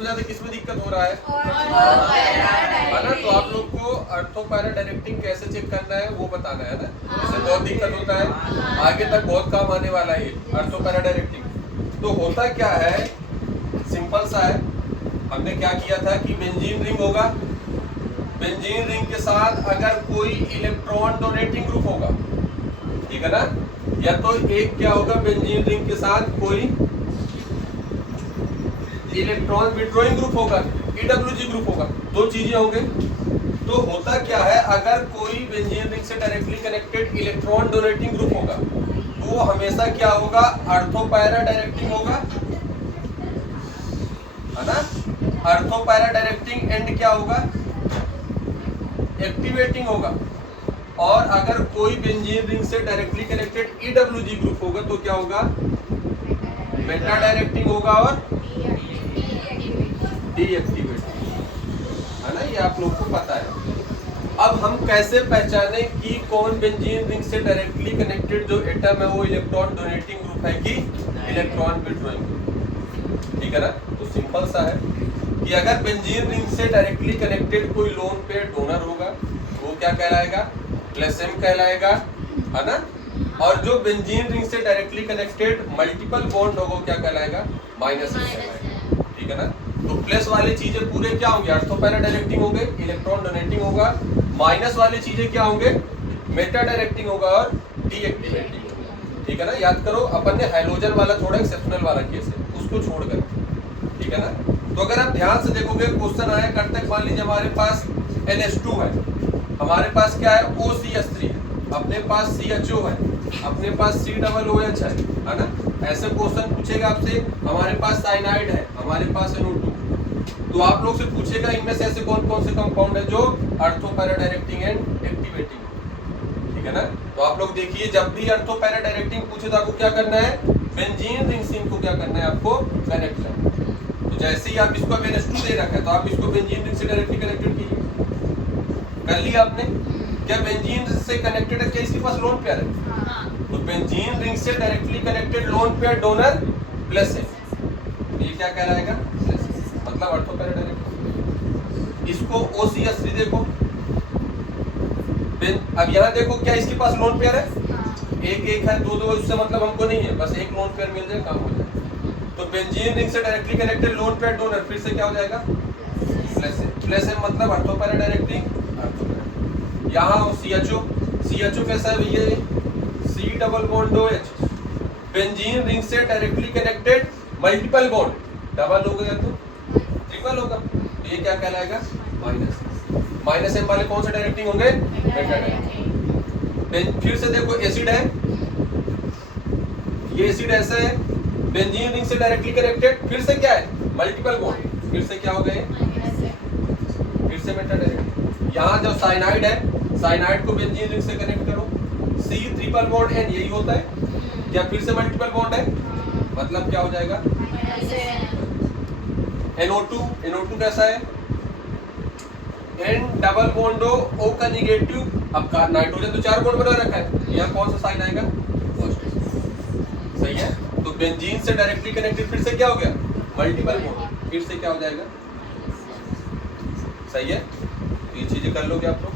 सबसे ज्यादा किसमें दिक्कत हो रहा है ना? तो आप लोग को अर्थो पैरा डायरेक्टिंग कैसे चेक करना है वो बताना है ना। इससे बहुत दिक्कत होता है, आगे तक बहुत काम आने वाला है ये अर्थो पैरा डायरेक्टिंग। तो होता क्या है, सिंपल सा है। हमने क्या किया था कि बेंजीन रिंग होगा, बेंजीन रिंग के साथ अगर कोई इलेक्ट्रॉन डोनेटिंग ग्रुप होगा, ठीक है ना, या तो एक क्या होगा बेंजीन रिंग के साथ कोई इलेक्ट्रॉन विड्रॉइंग ग्रुप होगा, ईडब्ल्यूजी ग्रुप होगा, दो चीजें होंगे। तो होता क्या है, अगर कोई बेंजीन रिंग से directly connected electron donating group होगा तो वो हमेशा क्या होगा, अर्थो पैरा डायरेक्टिंग होगा, है ना। अर्थो पैरा डायरेक्टिंग एंड क्या होगा, एक्टिवेटिंग होगा। और अगर कोई बेंजीन रिंग से डायरेक्टली कनेक्टेड ईडब्ल्यूजी ग्रुप होगा तो क्या होगा, मेटा डायरेक्टिंग होगा और डीएक्टिवेटिंग, है ना। ये आप लोग को पता है। अब हम कैसे पहचाने कि कौन बेंजीन रिंग से डायरेक्टली कनेक्टेड जो एटम है वो इलेक्ट्रॉन डोनेटिंग ग्रुप है कि इलेक्ट्रॉन विड्रॉइंग ग्रुप, ठीक है ना। तो सिंपल सा है कि अगर बेंजीन रिंग से डायरेक्टली कनेक्टेड कोई लोन पेयर डोनर होगा वो क्या कहलाएगा, प्लस एम कहलाएगा, है ना। और जो बेंजीन रिंग से डायरेक्टली कनेक्टेड मल्टीपल बॉन्ड होगा वो क्या कहलाएगा, माइनस एम कहलाएगा, ठीक है ना। तो प्लस वाली चीजें पूरे क्या होंगे, अर्थो पैरा डायरेक्टिंग होंगे, इलेक्ट्रॉन डोनेटिंग होगा। माइनस वाली चीजें क्या होंगे, मेटा डायरेक्टिंग होगा और डीएक्टिवेटिंग होगा, ठीक है ना। याद करो अपन ने हैलोजन वाला थोड़ा एक्सेप्शनल वाला केस है, उसको छोड़कर, ठीक है ना। तो अगर आप ध्यान से देखोगे क्वेश्चन आया करते हैं, मान लीजिए हमारे पास NH2 है, हमारे पास क्या है OCH3 है, अपने पास CHO है, अपने पास COOH है ना। ऐसे क्वेश्चन पूछेगा आपसे, हमारे पास साइनाइड है, हमारे पास NO2, तो आप लोग से पूछेगा इनमें से ऐसे कौन कौन से कंपाउंड है जो अर्थो पैरा डायरेक्टिंग एंड एक्टिवेटिंग, ठीक है ना। तो आप लोग देखिए, जब भी अर्थो पैरा डायरेक्टिंग पूछे तो आपको क्या करना है, बेंजीन रिंग से इनको क्या करना है, आपको कनेक्ट करना है। तो जैसे ही आप इसको NH2 दे रखा है तो आप इसको बेंजीन रिंग से डायरेक्टली कनेक्टेड कीजिए। कर लिया आपने, क्या बेंजीन से कनेक्टेड है, क्या इसके पास लोन पेयर है, तो बेंजीन रिंग से directly connected lone pair donor plus है, ये क्या कहलाएगा, मतलब अर्थो पैरा डायरेक्टिंग। इसको OCH3 देखो, अब यहाँ देखो क्या इसके पास लोन पेयर है, एक एक है, दो दो, उससे मतलब हमको नहीं है, बस एक लोन पेयर मिल जाए काम हो जाए। तो बेंजीन रिंग से directly connected lone pair donor फिर से क्या हो जाएगा, प्लस है, मतलब ortho para directing, ortho para. यहाँ CHO कैसा है भैया, C double bond OH, benzene ring से directly connected multiple bond, double हो गया तो ट्रिपल होगा, तो ये क्या कहलाएगा, माइनस एम वाले कौन से डायरेक्टिंग होंगे, मेटा डायरेक्टिंग। फिर से देखो एसिड है, ये एसिड ऐसा है, बेंजीन रिंग से डायरेक्टली कनेक्टेड, फिर से क्या है, मल्टीपल बॉन्ड, फिर से क्या हो गए, फिर से मेटा डायरेक्टिंग। यहाँ जो साइनाइड है, साइनाइड को बेंजीन रिंग से कनेक्ट करो, C ट्रिपल बॉन्ड N, यही होता है, क्या फिर से मल्टीपल बॉन्ड है, मतलब क्या हो जाएगा, NO2 कैसा है, N डबल बॉन्ड O का निगेटिव। अब नाइट्रोजन तो 4 बॉन्ड बना रखा है, यहाँ कौन सा साइन आएगा, सही है। तो बेंजीन से डायरेक्टली कनेक्टेड फिर से क्या हो गया, मल्टीपल बॉन्ड, फिर से क्या हो जाएगा, सही है। ये चीजें कर लोगे आप लोग।